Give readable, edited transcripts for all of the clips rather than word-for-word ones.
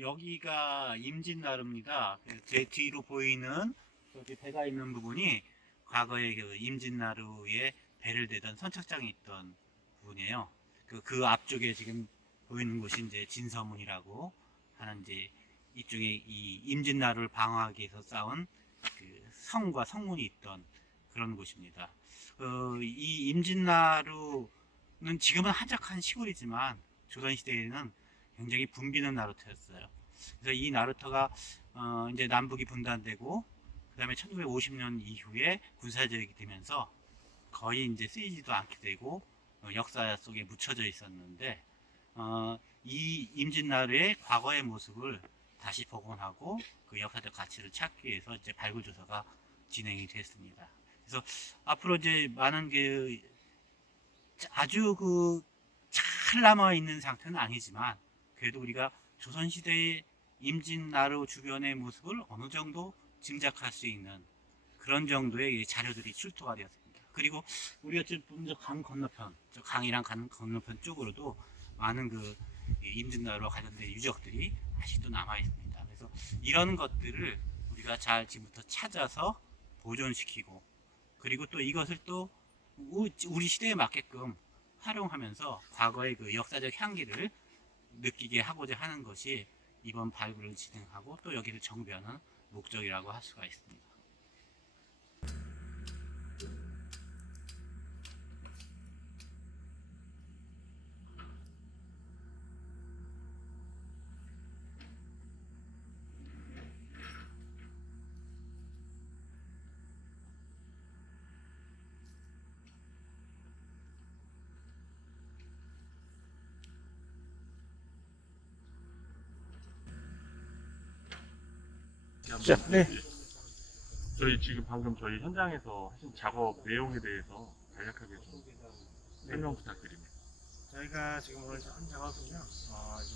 여기가 임진나루입니다. 제 뒤로 보이는 여기 배가 있는 부분이 과거에 그 임진나루에 배를 대던 선착장이 있던 부분이에요. 그 앞쪽에 지금 보이는 곳이 이제 진서문이라고 하는 이제 이쪽에 이 임진나루를 방어하기 위해서 쌓은 그 성과 성문이 있던 그런 곳입니다. 이 임진나루는 지금은 한적한 시골이지만 조선시대에는 굉장히 붐비는 나루터였어요. 그래서 이 나루터가 이제 남북이 분단되고 그 다음에 1950년 이후에 군사적이 되면서 거의 이제 쓰이지도 않게 되고 역사 속에 묻혀져 있었는데 이 임진나루의 과거의 모습을 다시 복원하고 그 역사적 가치를 찾기 위해서 이제 발굴 조사가 진행이 됐습니다. 그래서 앞으로 이제 많은 그 아주 잘 남아 있는 상태는 아니지만 그래도 우리가 조선시대의 임진나루 주변의 모습을 어느 정도 짐작할 수 있는 그런 정도의 자료들이 출토가 되었습니다. 그리고 우리가 지금 강 건너편, 저 강이랑 강 건너편 쪽으로도 많은 그 임진나루와 관련된 유적들이 아직도 남아 있습니다. 그래서 이런 것들을 우리가 잘 지금부터 찾아서 보존시키고 그리고 또 이것을 또 우리 시대에 맞게끔 활용하면서 과거의 그 역사적 향기를 느끼게 하고자 하는 것이 이번 발굴을 진행하고 또 여기를 정비하는 목적이라고 할 수가 있습니다. 네. 저희 지금 방금 저희 현장에서 하신 작업 내용에 대해서 간략하게 좀 설명 부탁드립니다. 저희가 지금 오늘 한 작업은요,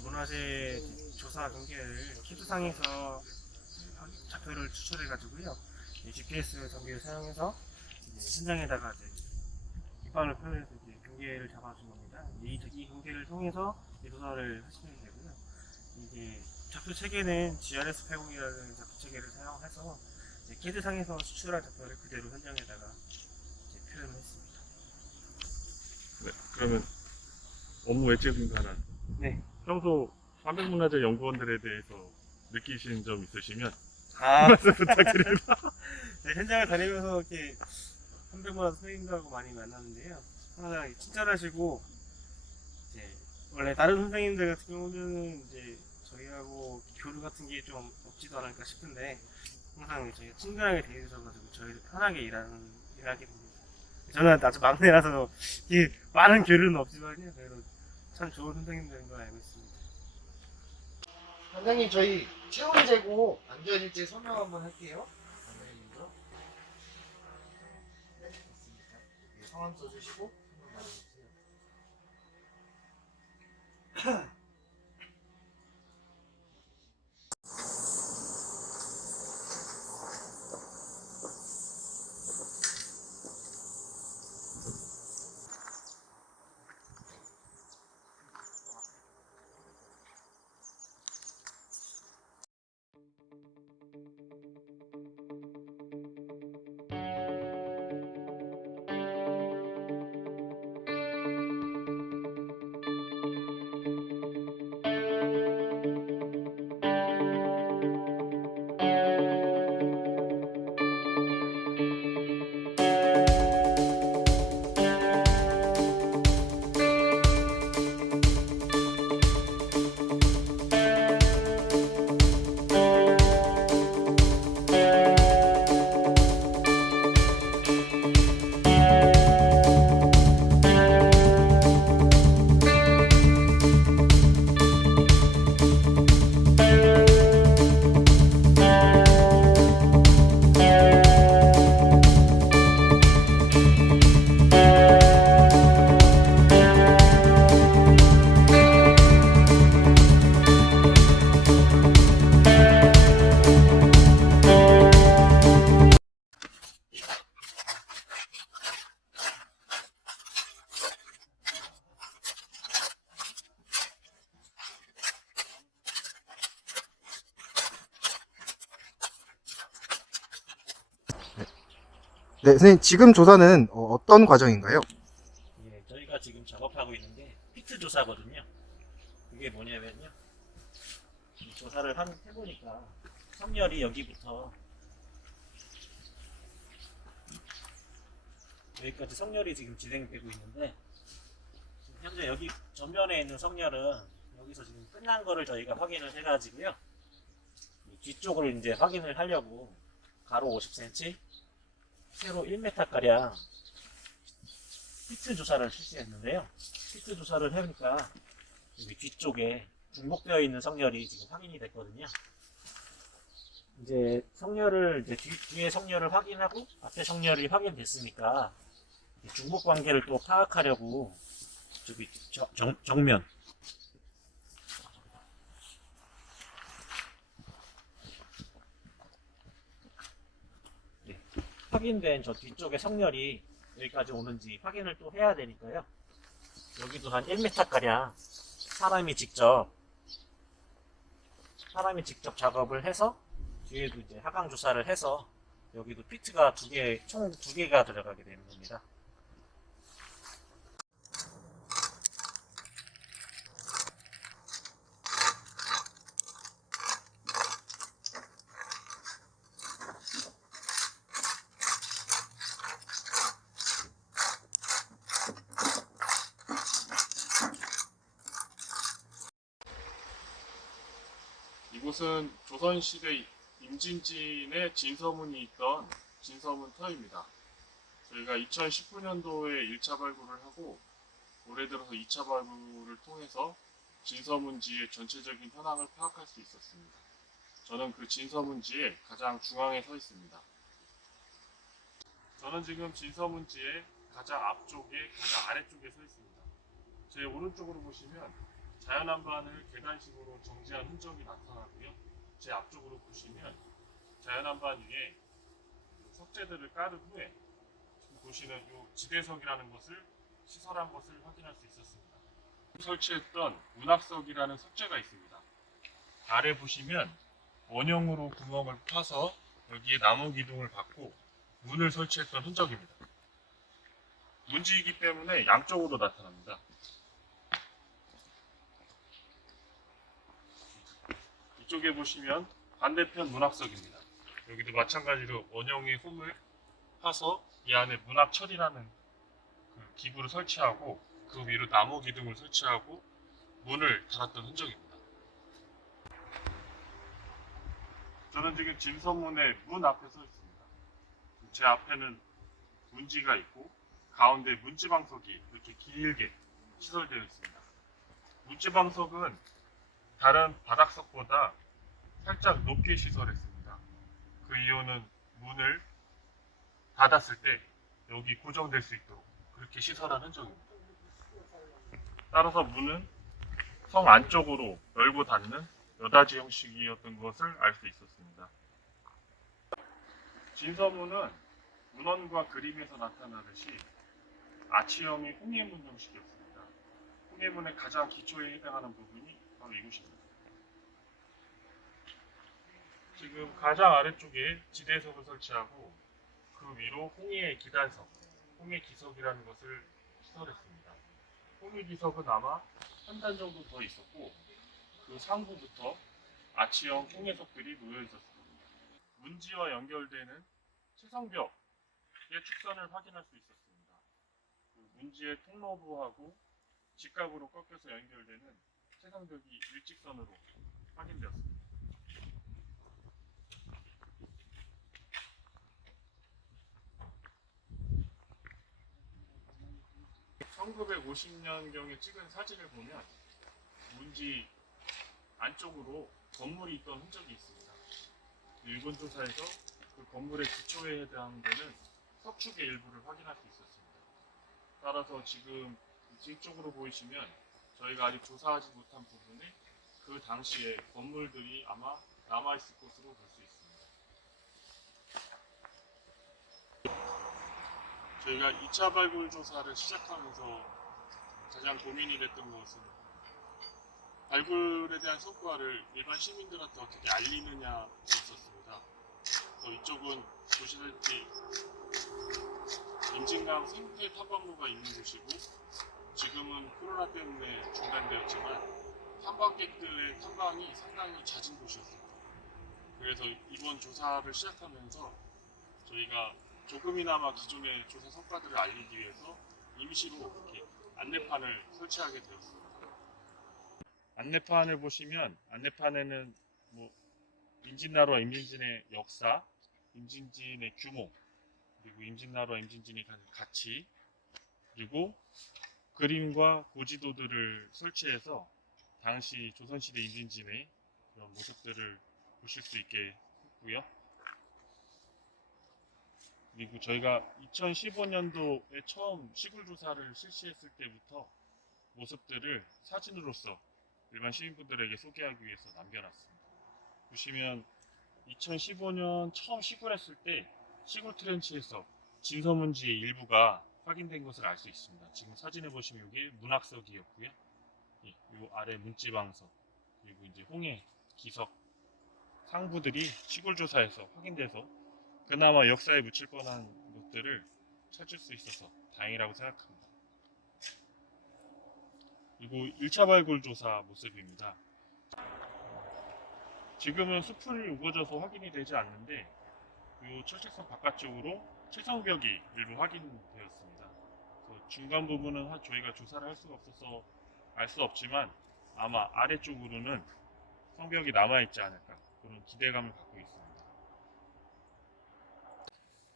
문화재 조사 경계를 키드상에서 좌표를 추출해가지고요, GPS 전기를 사용해서 이제 현장에다가 이제 깃발을 표현해서 이제 경계를 잡아준 겁니다. 이 경계를 통해서 이 조사를 하시면 되고요. 이게 좌표 체계는 GRS 80이라는 좌표 체계를 사용해서 키드상에서 추출한 좌표를 그대로 현장에다가 이제 표현을 했습니다. 네, 그러면 업무 외적 중에 하나. 네. 평소 환백문화재 연구원들에 대해서 느끼시는 점 있으시면 말씀 부탁드립니다. 네, 현장을 다니면서 이렇게 한백만 선생님들하고 많이 만났는데요. 항상 친절하시고, 이제 원래 다른 선생님들 같은 경우는 이제 저희하고 교류 같은 게 좀 없지도 않을까 싶은데 항상 저희가 친절하게 대해주셔가지고 저희도 편하게 일하게 됩니다. 저는 아주 막내라서 이 많은 교류는 없지만요. 그래도 참 좋은 선생님들인 걸 알고 있습니다. 원장님 저희 체온 재고 안전일지 설명 한번 할게요. 원장님도. 네, 맞습니다. 여기 성함 써주시고 한번 말해주세요. 네, 선생님 지금 조사는 어떤 과정인가요? 예, 저희가 지금 작업하고 있는 게 피트 조사거든요. 그게 뭐냐면요. 이 조사를 해보니까 성열이 여기부터 여기까지 성열이 지금 진행되고 있는데, 지금 현재 여기 전면에 있는 성열은 여기서 지금 끝난 거를 저희가 확인을 해가지고요. 이 뒤쪽을 이제 확인을 하려고 가로 50cm, 세로 1m 가량 피트 조사를 실시했는데요. 피트 조사를 해보니까 여기 뒤쪽에 중복되어 있는 성열이 지금 확인이 됐거든요. 이제 성열을 이제 뒤에 성열을 확인하고 앞에 성열이 확인됐으니까 중복 관계를 또 파악하려고 저기 정면 네, 확인된 저 뒤쪽에 성열이 여기까지 오는지 확인을 또 해야 되니까요. 여기도 한 1m 가량 사람이 직접 작업을 해서 뒤에도 이제 하강 조사를 해서 여기도 피트가 총 두 개가 들어가게 되는 겁니다. 이곳은 조선시대 임진진의 진서문이 있던 진서문 터입니다. 저희가 2019년도에 1차 발굴을 하고 올해 들어서 2차 발굴을 통해서 진서문지의 전체적인 현황을 파악할 수 있었습니다. 저는 그 진서문지의 가장 중앙에 서 있습니다. 저는 지금 진서문지의 가장 앞쪽에 가장 아래쪽에 서 있습니다. 제 오른쪽으로 보시면 자연암반을 계단식으로 정지한 흔적이 나타나고요. 제 앞쪽으로 보시면 자연암반 위에 석재들을 깔은 후에 지금 보시는 이 지대석이라는 것을 시설한 것을 확인할 수 있었습니다. 설치했던 문학석이라는 석재가 있습니다. 아래 보시면 원형으로 구멍을 파서 여기에 나무 기둥을 받고 문을 설치했던 흔적입니다. 문지이기 때문에 양쪽으로 나타납니다. 이쪽에 보시면 반대편 문학석입니다. 여기도 마찬가지로 원형의 홈을 파서 이 안에 문학철이라는 그 기구를 설치하고 그 위로 나무 기둥을 설치하고 문을 달았던 흔적입니다. 저는 지금 진서문의 문 앞에 서 있습니다. 제 앞에는 문지가 있고 가운데 문지방석이 이렇게 길게 시설되어 있습니다. 문지방석은 다른 바닥석보다 살짝 높게 시설했습니다. 그 이유는 문을 닫았을 때 여기 고정될 수 있도록 그렇게 시설한 흔적입니다. 따라서 문은 성 안쪽으로 열고 닫는 여닫이 형식이었던 것을 알 수 있었습니다. 진서문은 문헌과 그림에서 나타나듯이 아치형의 홍해문 형식이었습니다. 홍해문의 가장 기초에 해당하는 부분이 바로 이곳입니다. 지금 가장 아래쪽에 지대석을 설치하고 그 위로 홍해의 기단석, 홍해기석이라는 것을 시설했습니다. 홍해기석은 아마 한 단 정도 더 있었고 그 상부부터 아치형 홍해석들이 놓여 있었습니다. 문지와 연결되는 채성벽의 축선을 확인할 수 있었습니다. 그 문지의 통로부하고 직각으로 꺾여서 연결되는 채성벽이 일직선으로 확인되었습니다. 1950년경에 찍은 사진을 보면 문지 안쪽으로 건물이 있던 흔적이 있습니다. 일본 조사에서 그 건물의 기초에 해당되는 석축의 일부를 확인할 수 있었습니다. 따라서 지금 뒤쪽으로 보이시면 저희가 아직 조사하지 못한 부분에 그 당시에 건물들이 아마 남아있을 것으로 볼 수 있습니다. 저희가 2차 발굴 조사를 시작하면서 가장 고민이 됐던 것은 발굴에 대한 성과를 일반 시민들한테 어떻게 알리느냐였었습니다. 그래서 이쪽은 보시다시피 임진강 생태 탐방로가 있는 곳이고 지금은 코로나 때문에 중단되었지만 탐방객들의 탐방이 상당히 잦은 곳이었습니다. 그래서 이번 조사를 시작하면서 저희가 조금이나마 기존의 조사 성과들을 알리기 위해서 임시로 이렇게 안내판을 설치하게 되었습니다. 안내판을 보시면 안내판에는 뭐 임진나루와 임진진의 역사, 임진진의 규모, 그리고 임진나루와 임진진의 가치, 그리고 그림과 고지도들을 설치해서 당시 조선시대 임진진의 그런 모습들을 보실 수 있게 했고요. 그리고 저희가 2015년도에 처음 시굴 조사를 실시했을 때부터 모습들을 사진으로서 일반 시민분들에게 소개하기 위해서 남겨놨습니다. 보시면 2015년 처음 시굴했을 때 시굴 트렌치에서 진서문지의 일부가 확인된 것을 알 수 있습니다. 지금 사진에 보시면 이게 문학석이었고요. 이 아래 문지방석, 그리고 이제 홍해, 기석, 상부들이 시굴 조사에서 확인돼서 그나마 역사에 묻힐 뻔한 것들을 찾을 수 있어서 다행이라고 생각합니다. 그리고 1차 발굴 조사 모습입니다. 지금은 숲을 우거져서 확인이 되지 않는데 이 철책선 바깥쪽으로 채성벽이 일부 확인되었습니다. 그래서 중간 부분은 저희가 조사를 할 수가 없어서 알 수 없지만 아마 아래쪽으로는 성벽이 남아있지 않을까 그런 기대감을 갖고 있습니다.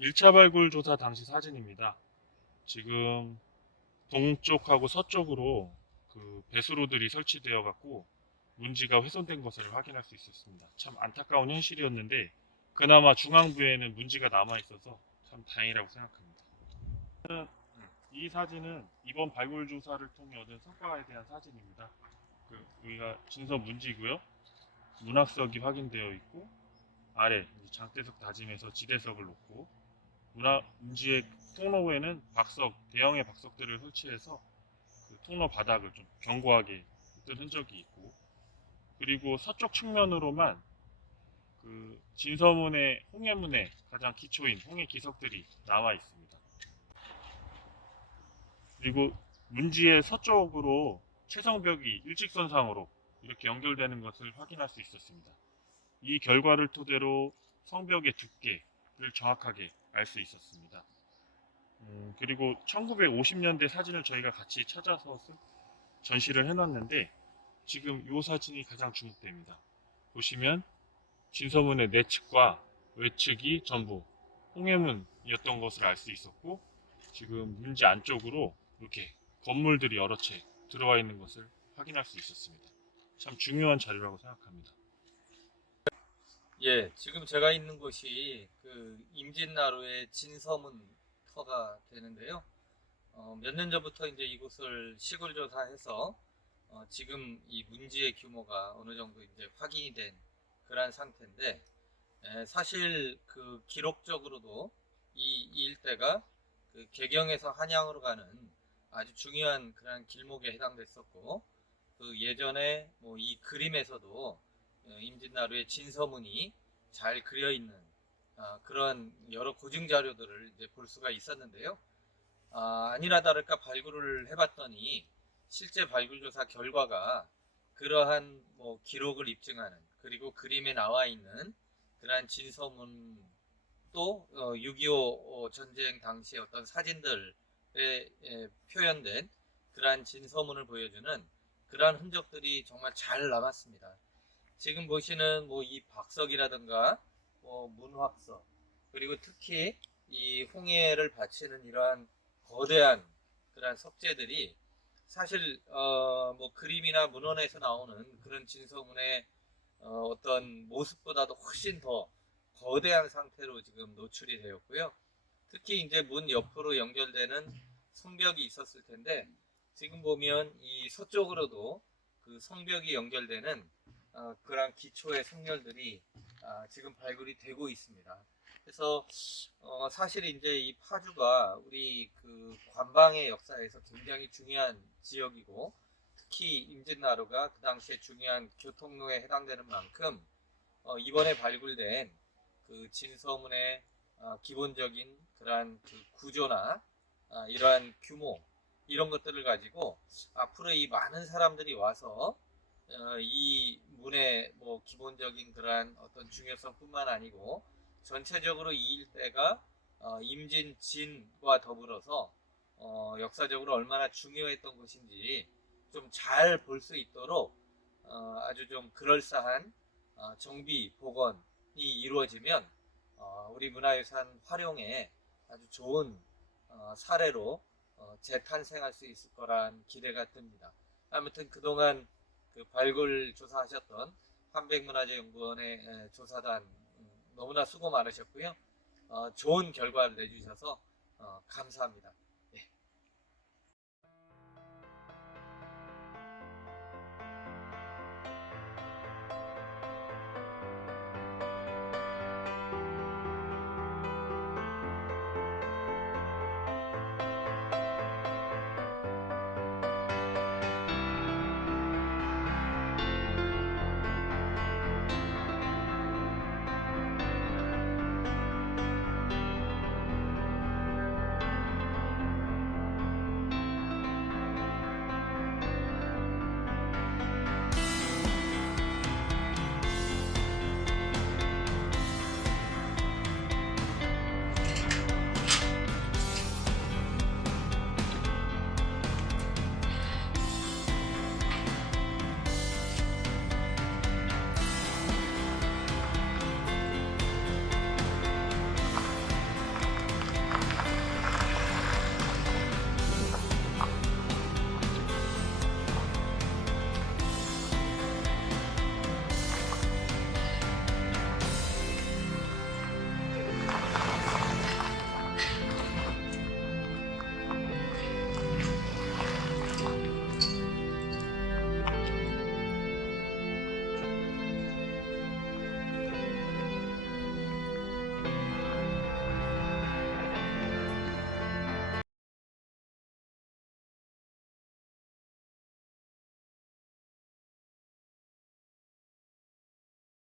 1차 발굴 조사 당시 사진입니다. 지금 동쪽하고 서쪽으로 그 배수로들이 설치되어 갖고 문지가 훼손된 것을 확인할 수 있었습니다. 참 안타까운 현실이었는데 그나마 중앙부에는 문지가 남아 있어서 참 다행이라고 생각합니다. 이 사진은 이번 발굴 조사를 통해 얻은 성과에 대한 사진입니다. 여기가 진서 문지고요. 문학석이 확인되어 있고 아래 장대석 다짐해서 지대석을 놓고 문지의 통로에는 대형의 박석들을 설치해서 그 통로 바닥을 좀 견고하게 뜯은 흔적이 있고, 그리고 서쪽 측면으로만 그 진서문의 홍해문의 가장 기초인 홍해 기석들이 나와 있습니다. 그리고 문지의 서쪽으로 채성벽이 일직선상으로 이렇게 연결되는 것을 확인할 수 있었습니다. 이 결과를 토대로 성벽의 두께를 정확하게 알 수 있었습니다. 그리고 1950년대 사진을 저희가 같이 찾아서 전시를 해놨는데 지금 이 사진이 가장 주목됩니다. 보시면 진서문의 내측과 외측이 전부 홍해문이었던 것을 알 수 있었고, 지금 문지 안쪽으로 이렇게 건물들이 여러 채 들어와 있는 것을 확인할 수 있었습니다. 참 중요한 자료라고 생각합니다. 예, 지금 제가 있는 곳이 그 임진나루의 진서문터가 되는데요. 몇 년 전부터 이제 이곳을 시굴 조사해서 지금 이 문지의 규모가 어느 정도 이제 확인이 된 그러한 상태인데, 사실 그 기록적으로도 이 일대가 그 개경에서 한양으로 가는 아주 중요한 그런 길목에 해당됐었고, 그 예전에 뭐 이 그림에서도 임진나루의 진서문이 잘 그려 있는 그런 여러 고증 자료들을 이제 볼 수가 있었는데요. 아니나 다를까 발굴을 해봤더니 실제 발굴 조사 결과가 그러한 뭐 기록을 입증하는, 그리고 그림에 나와 있는 그러한 진서문, 또 6.25 전쟁 당시의 어떤 사진들에 표현된 그러한 진서문을 보여주는 그러한 흔적들이 정말 잘 남았습니다. 지금 보시는 뭐 이 박석이라든가 문학석, 그리고 특히 이 홍해를 바치는 이러한 거대한 그러한 석재들이 사실 뭐 그림이나 문헌에서 나오는 그런 진서문의 어떤 모습보다도 훨씬 더 거대한 상태로 지금 노출이 되었고요. 특히 이제 문 옆으로 연결되는 성벽이 있었을 텐데, 지금 보면 이 서쪽으로도 그 성벽이 연결되는 그런 기초의 성렬들이 지금 발굴이 되고 있습니다. 그래서 사실 이제 이 파주가 우리 그 관방의 역사에서 굉장히 중요한 지역이고, 특히 임진나루가 그 당시에 중요한 교통로에 해당되는 만큼 이번에 발굴된 그 진서문의 기본적인 그러한 그 구조나 이러한 규모 이런 것들을 가지고 앞으로 이 많은 사람들이 와서 이 문의 뭐 기본적인 그러한 어떤 중요성뿐만 아니고 전체적으로 이 일대가 임진 진과 더불어서 역사적으로 얼마나 중요했던 것인지 좀 잘 볼 수 있도록 아주 좀 그럴싸한 정비 복원이 이루어지면 우리 문화유산 활용에 아주 좋은 사례로 재탄생할 수 있을 거란 기대가 듭니다. 아무튼 그동안 그 발굴 조사하셨던 한백문화재연구원의 조사단 너무나 수고 많으셨고요. 좋은 결과를 내주셔서 감사합니다.